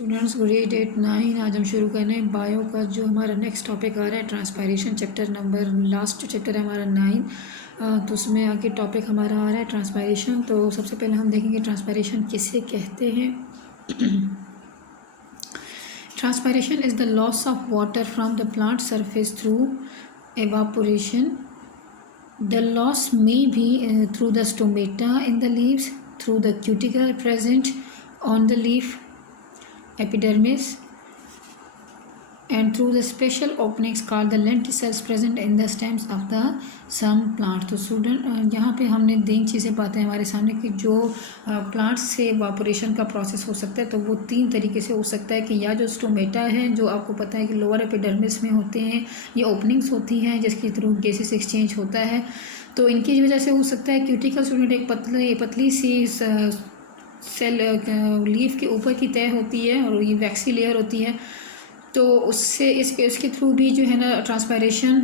Students grade 8-9 आज हम शुरू कर रहे हैं बायो का जो हमारा नेक्स्ट टॉपिक आ रहा है transpiration chapter number last chapter है हमारा 9। तो उसमें आगे टॉपिक हमारा आ रहा है ट्रांसपायरेशन। तो सबसे पहले हम देखेंगे ट्रांसपायरेशन किसे कहते हैं। Transpiration is the loss of water from the plant surface through evaporation. The loss may be through the stomata in the leaves, through the cuticle present on the leaf epidermis, and through the special openings called the lenticels present in the stems of the some plant। तो student यहाँ पे हमने तीन चीज़ें पाते हैं हमारे सामने कि जो प्लांट्स से इवापोरेशन का प्रोसेस हो सकता है। तो वो तीन तरीके से हो सकता है कि या जो स्टोमेटा है जो आपको पता है कि लोअर एपिडर्मिस में होते हैं, ये ओपनिंग्स होती हैं जिसके थ्रू गैसेस एक्सचेंज होता है। तो इनकी वजह से हो सकता है क्यूटिकल स्टूडेंट एक पतली सी सेल लीफ के ऊपर की तय होती है और ये वैक्सी लेयर होती है। तो उससे इसके थ्रू भी जो है ना ट्रांसपायरेशन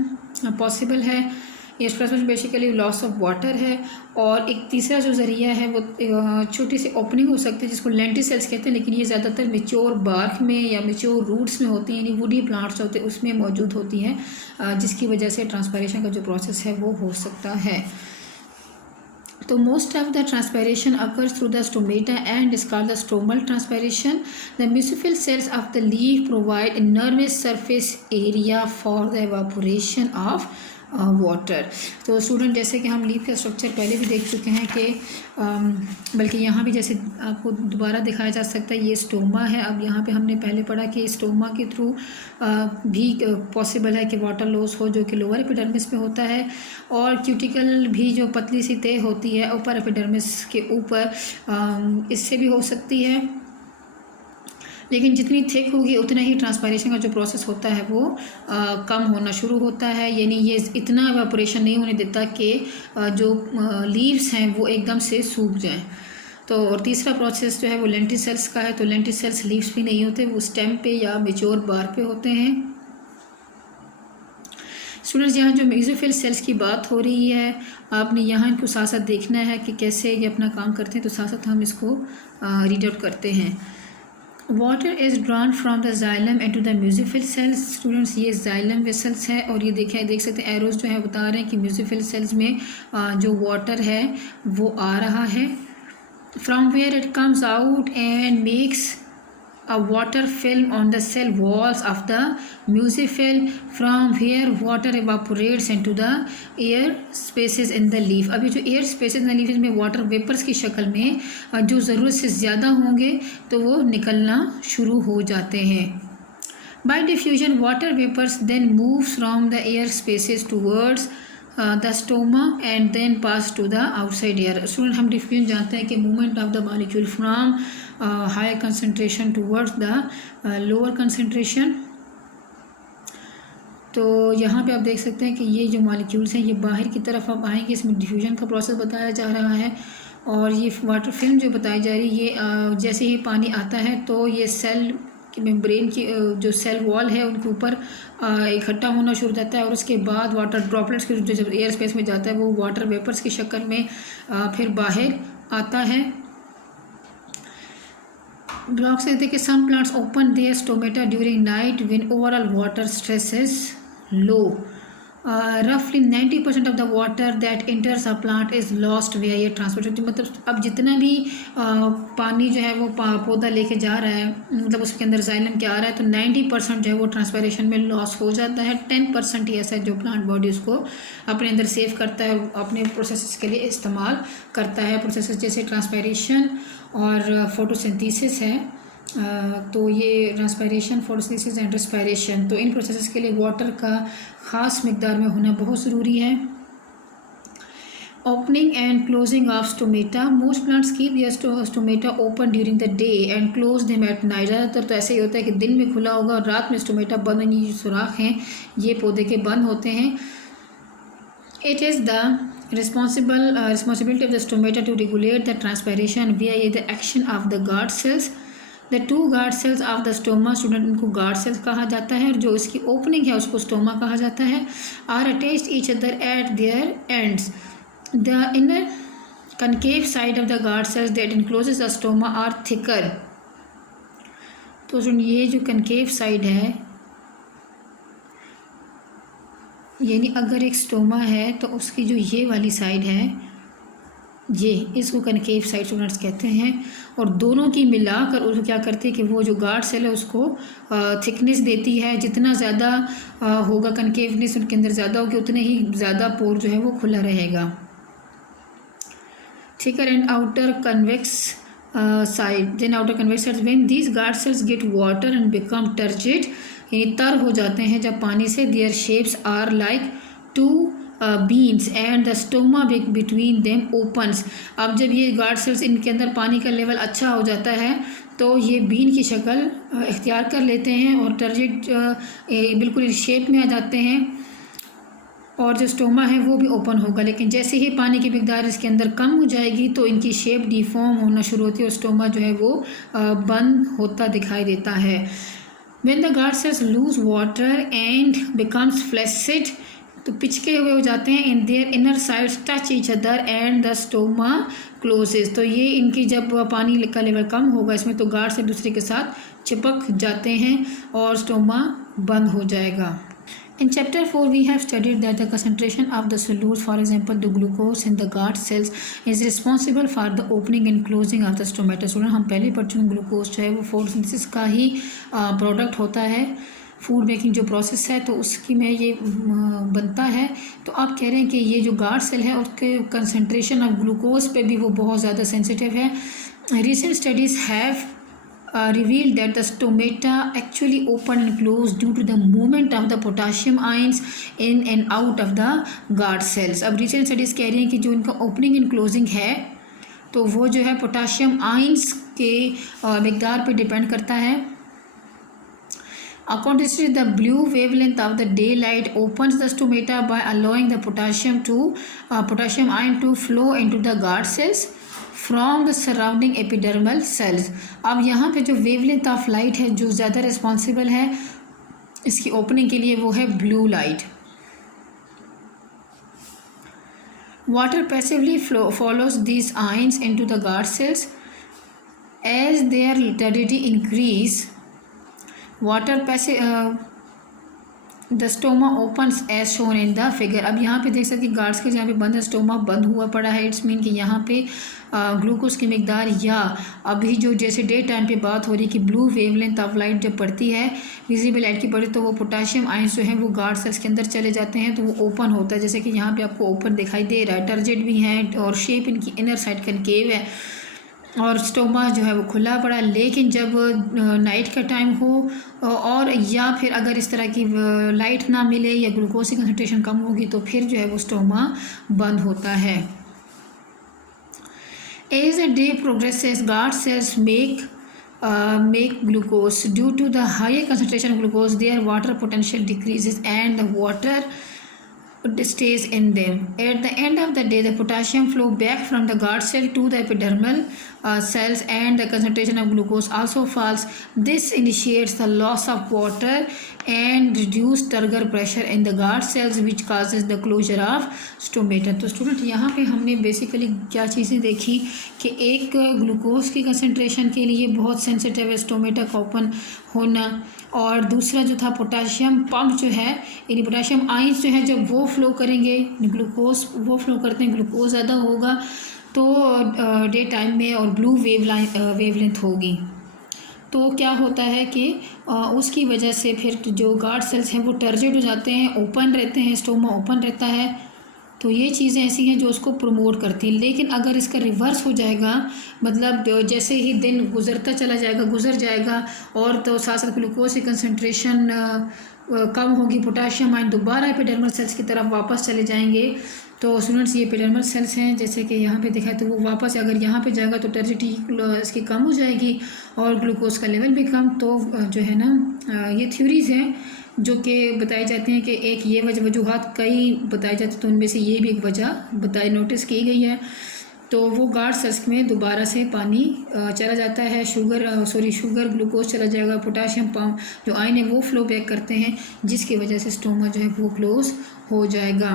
पॉसिबल है। ये transpiration basically loss of water है। और एक तीसरा जो ज़रिया है वो छोटी सी ओपनिंग हो सकती है जिसको लेंटिसेल्स कहते हैं, लेकिन ये ज़्यादातर मेच्योर बार्क में या मेच्योर रूट्स में होती हैं, यानी वुडी प्लांट्स होते हैं उसमें मौजूद होती हैं, जिसकी वजह से ट्रांसपायरेशन का जो प्रोसेस है वो हो सकता है। तो most of the transpiration occurs through the stomata and is called the stromal transpiration. The mesophyll cells of the leaf provide enormous surface area for the evaporation of water. तो student जैसे कि हम लीफ का structure पहले भी देख चुके हैं कि बल्कि यहाँ भी जैसे आपको दोबारा दिखाया जा सकता है, ये स्टोमा है। अब यहाँ पे हमने पहले पढ़ा कि स्टोमा के थ्रू भी पॉसिबल है कि वाटर लॉस हो जो कि लोअर एपिडर्मिस में होता है। और क्यूटिकल भी जो पतली सी तह होती है ऊपर एपिडर्मिस के ऊपर, इससे भी हो सकती है। लेकिन जितनी थिक होगी उतना ही ट्रांसपायरेशन का जो प्रोसेस होता है वो कम होना शुरू होता है, यानी ये इतना इवेपोरेशन नहीं होने देता कि जो लीव्स हैं वो एकदम से सूख जाएं। तो और तीसरा प्रोसेस जो है वो लेंटिसेल्स का है। तो लेंटिसेल्स लीव्स भी नहीं होते, वो स्टेम पे या मेच्योर बार पे होते हैं। स्टूडेंट्स यहाँ जो मेसोफिल सेल्स की बात हो रही है, आपने यहाँ इनको साथ साथ देखना है कि कैसे ये अपना काम करते हैं। तो साथ साथ हम इसको रीड आउट करते हैं। Water is drawn from the xylem into the mesophyll cells. Students ये जाइलम वेसल्स है और ये देख सकते हैं एरोज जो है बता रहे हैं कि म्यूजिफिल सेल्स में जो वाटर है वो आ रहा है। From where it comes out and makes a water film on the cell walls of the mesophyll, from where water evaporates into the air spaces in the leaf। अभी जो air spaces in the leaf में water vapours की शक्ल में जो ज़रूरत से ज़्यादा होंगे तो वो निकलना शुरू हो जाते हैं। By diffusion water vapors then moves from the air spaces towards the stoma and then pass to the outside air। Student हम डिफ्यूजन जानते हैं कि movement of the molecule from higher concentration towards the lower concentration. तो यहाँ पे आप देख सकते हैं कि ये जो मॉलिक्यूल्स हैं ये बाहर की तरफ अब आएंगे, इसमें डिफ्यूजन का प्रोसेस बताया जा रहा है। और ये वाटर फिल्म जो बताई जा रही है ये जैसे ही पानी आता है तो ये सेल मेम्ब्रेन की जो सेल वॉल है उनके ऊपर इकट्ठा होना शुरू हो जाता है और उसके बाद वाटर ड्रॉपलेट्स के जो जब एयर स्पेस में जाता है वो वाटर वेपर्स की शक्ल में फिर बाहर आता है। ब्लॉक से देखिए some plants open their stomata during night when overall water stress is low. रफली 90% of the water that enters a plant is lost via transpiration. मतलब अब जितना भी पानी जो है वो पौधा लेके जा रहा है, मतलब उसके अंदर जाइलम के आ रहा है, तो 90% जो है वो ट्रांसपायरेशन में लॉस हो जाता है। 10% ही ऐसा है जो प्लांट बॉडी उसको अपने अंदर सेव करता है और अपने प्रोसेस के लिए इस्तेमाल करता है। प्रोसेस जैसे ट्रांसपायरेशन और फोटोसिंथेसिस है। तो ये ट्रांसपायरेशन, फोटोसिंथेसिस एंड रेस्पायरेशन, तो इन प्रोसेस के लिए वाटर का ख़ास मकदार में होना बहुत ज़रूरी है। Opening and closing of stomata. Most plants keep their stomata open during the day and close them at night. ज़्यादातर तो ऐसे ही होता है कि दिन में खुला होगा और रात में स्टोमेटा बंद, यानी जो सुराख हैं ये पौधे के बंद होते हैं। It is the responsibility of the stomata to regulate the transpiration via the action of the guard cells। The two guard cells of the stoma, student इनको guard cells कहा जाता है, और जो इसकी ओपनिंग है उसको स्टोमा कहा जाता है, are attached each other at their ends। The inner concave side of the guard cells that encloses the stoma are thicker तो जो ये जो कनकेव साइड है, यानी अगर एक स्टोमा है तो उसकी जो ये वाली साइड है, ये इसको कनकेव साइड स्टूडेंट्स कहते हैं। और दोनों की मिलाकर उसको क्या करती है कि वो जो गार्ड सेल है उसको थिकनेस देती है। जितना ज़्यादा होगा कनकेवनेस उनके अंदर ज़्यादा होगी, उतने ही ज़्यादा पोर जो है वो खुला रहेगा। Thicker and outer convex side, then outer convex side, when these guard cells get water and become turgid, यानी तर हो जाते हैं जब पानी से, their shapes are like two beans and the stoma between them opens. अब जब ये गार्ड सेल्स इनके अंदर पानी का लेवल अच्छा हो जाता है तो ये बीन की शक्ल इख्तियार कर लेते हैं और टर्जिड बिल्कुल इस शेप में आ जाते हैं, और जो स्टोमा है वो भी ओपन होगा। लेकिन जैसे ही पानी की मिकदार इसके अंदर कम हो जाएगी तो इनकी शेप डिफॉर्म होना शुरू होती है और स्टोमा जो है वो बंद होता दिखाई देता है। When the guard cells lose water and becomes flaccid, तो पिचके हुए हो जाते हैं, in their inner sides touch each other and the stoma closes. तो ये इनकी जब पानी का लेवल कम होगा इसमें तो गार्ड से दूसरे के साथ चिपक जाते हैं और स्टोमा बंद हो जाएगा। In chapter 4 we have studied that the concentration of the solutes, for example the glucose in the guard cells, is responsible for the opening and closing of the stomata। Student हम पहले पढ़ चुके, glucose जो है वो photosynthesis का ही product होता है, फूड मेकिंग जो प्रोसेस है तो उसकी में ये बनता है। तो आप कह रहे हैं कि ये जो गार्ड सेल है उसके कंसनट्रेशन ऑफ ग्लूकोज पे भी वो बहुत ज़्यादा सेंसिटिव है। Recent studies have revealed that the stomata actually open and close due to the movement of the potassium ions in and out of the guard cells। अब recent studies कह रही हैं कि जो इनका opening and closing है तो वो जो है पोटाशियम आइंस के मिकदार पे डिपेंड करता है। According to the blue wavelength of the daylight opens the stomata by allowing the potassium ion to flow into the guard cells from the surrounding epidermal cells. अब यहाँ पे जो वेवलेंथ ऑफ लाइट है जो ज़्यादा responsible है इसकी opening के लिए वो है blue light. Water passively follows this ions into the guard cells as their turgidity increase. Water the stoma opens as shown in the figure. अब यहाँ पे देख सकते हैं गार्ड्स के जहाँ पे बंद है स्टोमा बंद हुआ पड़ा है, इट्स मीन कि यहाँ पे ग्लूकोज की मिकदार, या अभी जो जैसे डे टाइम पे बात हो रही कि ब्लू वेवलेंथ ऑफ लाइट जब पड़ती है विजिबल लाइट की पड़े तो वो पोटाशियम आयंस जो हैं वो गार्ड सेल्स के अंदर चले जाते हैं तो वो ओपन होता है, जैसे कि यहाँ पे आपको ओपन दिखाई दे रहा है। टर्जिड भी हैं और शेप इनकी इनर साइड कनकेव है और स्टोमा जो है वो खुला पड़ा। लेकिन जब नाइट का टाइम हो और या फिर अगर इस तरह की लाइट ना मिले या ग्लूकोज की कंसनट्रेशन कम होगी तो फिर जो है वो स्टोमा बंद होता है। As the day progresses guard cells make glucose due to the higher concentration of glucose, their water potential decreases and the water stays in them. At the end of the day the potassium flow back from the guard cell to the epidermal cells and the concentration of glucose also falls. This initiates the loss of water and reduced turgor pressure in the guard cells which causes the closure of stomata। तो student यहाँ पे हमने basically क्या चीज़ें देखी कि एक glucose की कंसनट्रेशन के लिए बहुत सेंसिटिव है स्टोमेटा का ओपन होना, और दूसरा जो था पोटाशियम पंप जो है यानी पोटाशियम आइंस जो है जब वो फ्लो करेंगे ग्लूकोज वो फ्लो करते हैं ग्लूकोज ज़्यादा होगा तो डे टाइम में और ब्लू वेवलेंथ होगी तो क्या होता है कि उसकी वजह से फिर जो गार्ड सेल्स हैं वो टर्जिड हो जाते हैं, ओपन रहते हैं, स्टोमा ओपन रहता है। तो ये चीज़ें ऐसी हैं जो उसको प्रमोट करती हैं। लेकिन अगर इसका रिवर्स हो जाएगा, मतलब जैसे ही दिन गुज़र जाएगा और तो साथ साथ ग्लूकोज की कंसनट्रेशन कम होगी, पोटाशियम आयन दोबारा एपिडर्मल सेल्स की तरफ वापस चले जाएंगे। तो स्टूडेंट्स ये एपिडर्मल सेल्स हैं जैसे कि यहाँ पे दिखा है तो वो वापस अगर यहाँ पे जाएगा तो टर्जिडिटी इसकी कम हो जाएगी और ग्लूकोज का लेवल भी कम। तो जो है ना ये थ्योरीज़ हैं जो कि बताई जाती हैं कि एक ये वजूहात कई बताई जाती तो उनमें से ये भी एक वजह नोटिस की गई है। तो वो गार्ड सेल्स में दोबारा से पानी चला जाता है, शुगर ग्लूकोज चला जाएगा, पोटाशियम पंप जो आयन है वो फ्लो बैक करते हैं जिसकी वजह से स्टोमा जो है वो क्लोज हो जाएगा।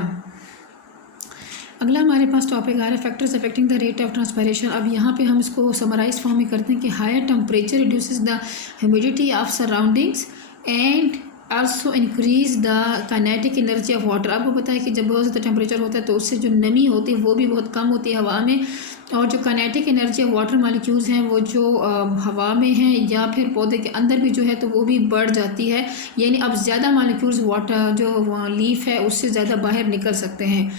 अगला हमारे पास टॉपिक आ रहा है factors affecting the rate of transpiration. अब यहाँ पे हम इसको समराइज फॉर्म में करते हैं कि higher temperature reduces the humidity of surroundings and also increase the kinetic energy of water. आपको पता है कि जब बहुत ज़्यादा टेम्परेचर होता है तो उससे जो नमी होती है वो भी बहुत कम होती है हवा में, और जो kinetic energy of water molecules हैं वो जो हवा में हैं या फिर पौधे के अंदर भी जो है तो वो भी बढ़ जाती है, यानी अब ज़्यादा मालिक्यूल्स वाटर जो लीफ है उससे ज़्यादा बाहर निकल सकते हैं।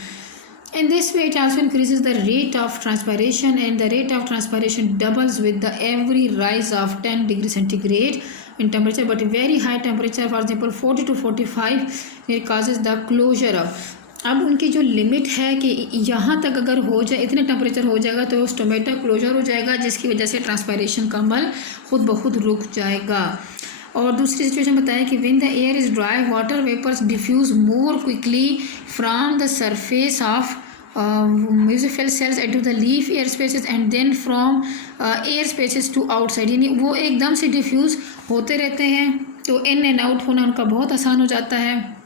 In this way, it also increases the rate of transpiration, and the rate of transpiration doubles with the every rise of 10 degrees centigrade in temperature. But very high temperature, for example 40 to 45, it causes the closure of। अब उनकी जो limit है कि यहाँ तक अगर हो जाए, इतने टेम्परेचर हो जाएगा तो स्टोमेटा क्लोजर हो जाएगा, जिसकी वजह से ट्रांसपायरेशन का अमल खुद ब खुद रुक जाएगा। और दूसरी सिचुएशन बताया कि when the air is dry water vapours diffuse more quickly from the surface of mesophyll cells into the leaf air spaces and then from air spaces to outside, यानी वो एकदम से डिफ्यूज़ होते रहते हैं तो इन एंड आउट होना उनका बहुत आसान हो जाता है।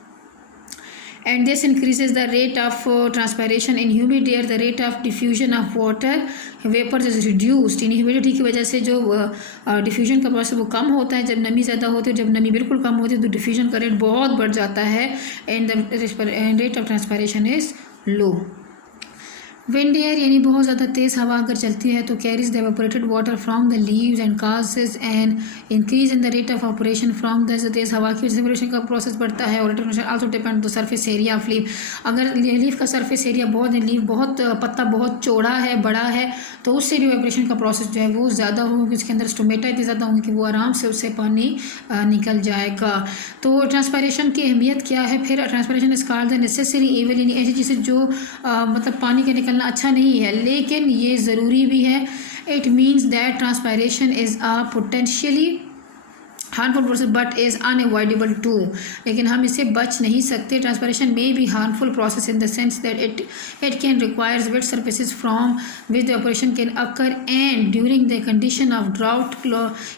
and this increases the rate of transpiration in humid air, the rate of diffusion of water vapors is reduced। यानी ह्यूमिडिटी की वजह से जो डिफ्यूजन का प्रोसेस वो कम होता है, जब नमी ज़्यादा होती है, जब नमी बिल्कुल कम होती है तो डिफ्यूजन का रेट बहुत बढ़ जाता है and the rate of transpiration is low. Wind air यानी बहुत ज़्यादा तेज़ हवा अगर चलती है तो carries the evaporated water from the leaves and causes and increase in the rate of operation from the तेज़ हवा की एवापोरेशन का प्रोसेस बढ़ता है। और also depend the surface area of leaf. अगर लीफ का सरफेस एरिया बहुत है, लीफ बहुत पत्ता बहुत चौड़ा है, बड़ा है, तो उससे भी एवापोरेशन का प्रोसेस जो है वो ज़्यादा होगा, इसके अंदर स्टोमेटा इतने ज़्यादा होंगे कि वो आराम से उससे पानी निकल जाएगा। तो ट्रांसपायरेशन की अहमियत क्या है? फिर transpiration is called the necessary evil, यानी ऐसी चीज़ें जो मतलब पानी के निकलना अच्छा नहीं है लेकिन ये ज़रूरी भी है। It means that transpiration is a potentially harmful process but is unavoidable too, लेकिन हम इससे बच नहीं सकते। ट्रांसपायरेशन में भी harmful process in the sense that it can requires wet surfaces from which the operation can occur and during the condition of drought.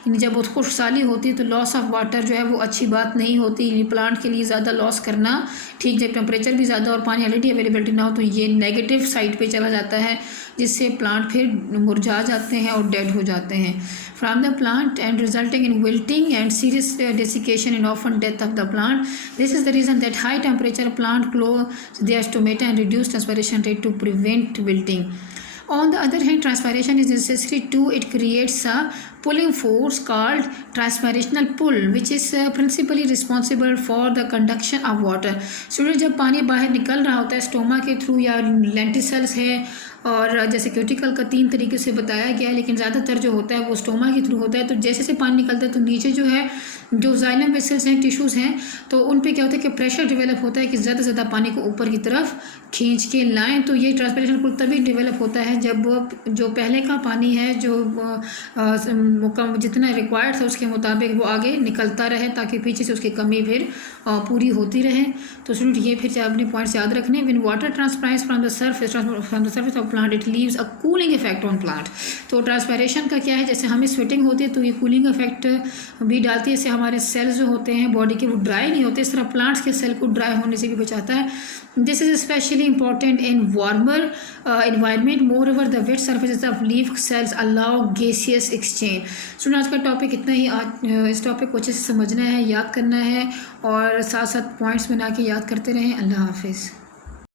जब बहुत खुशहाली होती है तो लॉस ऑफ वाटर जो है वो अच्छी बात नहीं होती, प्लांट के लिए ज़्यादा लॉस करना ठीक। जब टेम्परेचर भी ज़्यादा और पानी ऑलरेडी अवेलेबिलिटी ना हो तो ये नेगेटिव साइड पे चला जाता है, जिससे प्लांट फिर मुरझा जाते हैं और डेड हो जाते हैं from the plant and resulting in wilting and serious desiccation and often death of the plant. This is the reason that high temperature plant close their stomata and reduce transpiration rate to prevent wilting. On the other hand, transpiration is necessary too. It creates a pulling force called transpirational pull, which is principally responsible for the conduction of water. Student जब पानी बाहर निकल रहा होता है stoma के through या lenticels है, और जैसे क्यूटिकल का 3 तरीके से बताया गया है, लेकिन ज़्यादातर जो होता है वो स्टोमा के थ्रू होता है। तो जैसे से पानी निकलता है तो नीचे जो है जो जाइलम वेसल्स हैं, टिश्यूज़ हैं, तो उन पे क्या होता है कि प्रेशर डेवलप होता है कि ज़्यादा से ज़्यादा पानी को ऊपर की तरफ खींच के लाएं। तो ये ट्रांसपिरेशन पुल तभी डेवलप होता है जब जो पहले का पानी है जो जितना रिक्वायर्ड था उसके मुताबिक वो आगे निकलता रहे, ताकि पीछे से उसकी कमी फिर पूरी होती रहे। तो स्टूडेंट ये फिर अपने पॉइंट्स याद रखने। When water transpires from the surface of plant it leaves a cooling effect on plant. तो ट्रांसपायरेशन का क्या है, जैसे हमें स्वेटिंग होती है तो ये कूलिंग इफेक्ट भी डालती है, इससे हमारे सेल्स जो होते हैं बॉडी के वो ड्राई नहीं होते, इस तरह प्लांट्स के सेल को ड्राई होने से भी बचाता है। This is specially important in warmer environment. Moreover the wet surfaces of leaf cells allow gaseous exchange. सुना आज का टॉपिक इतना ही। आज इस टॉपिक को अच्छे से समझना है, याद करना है और साथ साथ पॉइंट्स बना के याद करते रहें। अल्लाह हाफिज़।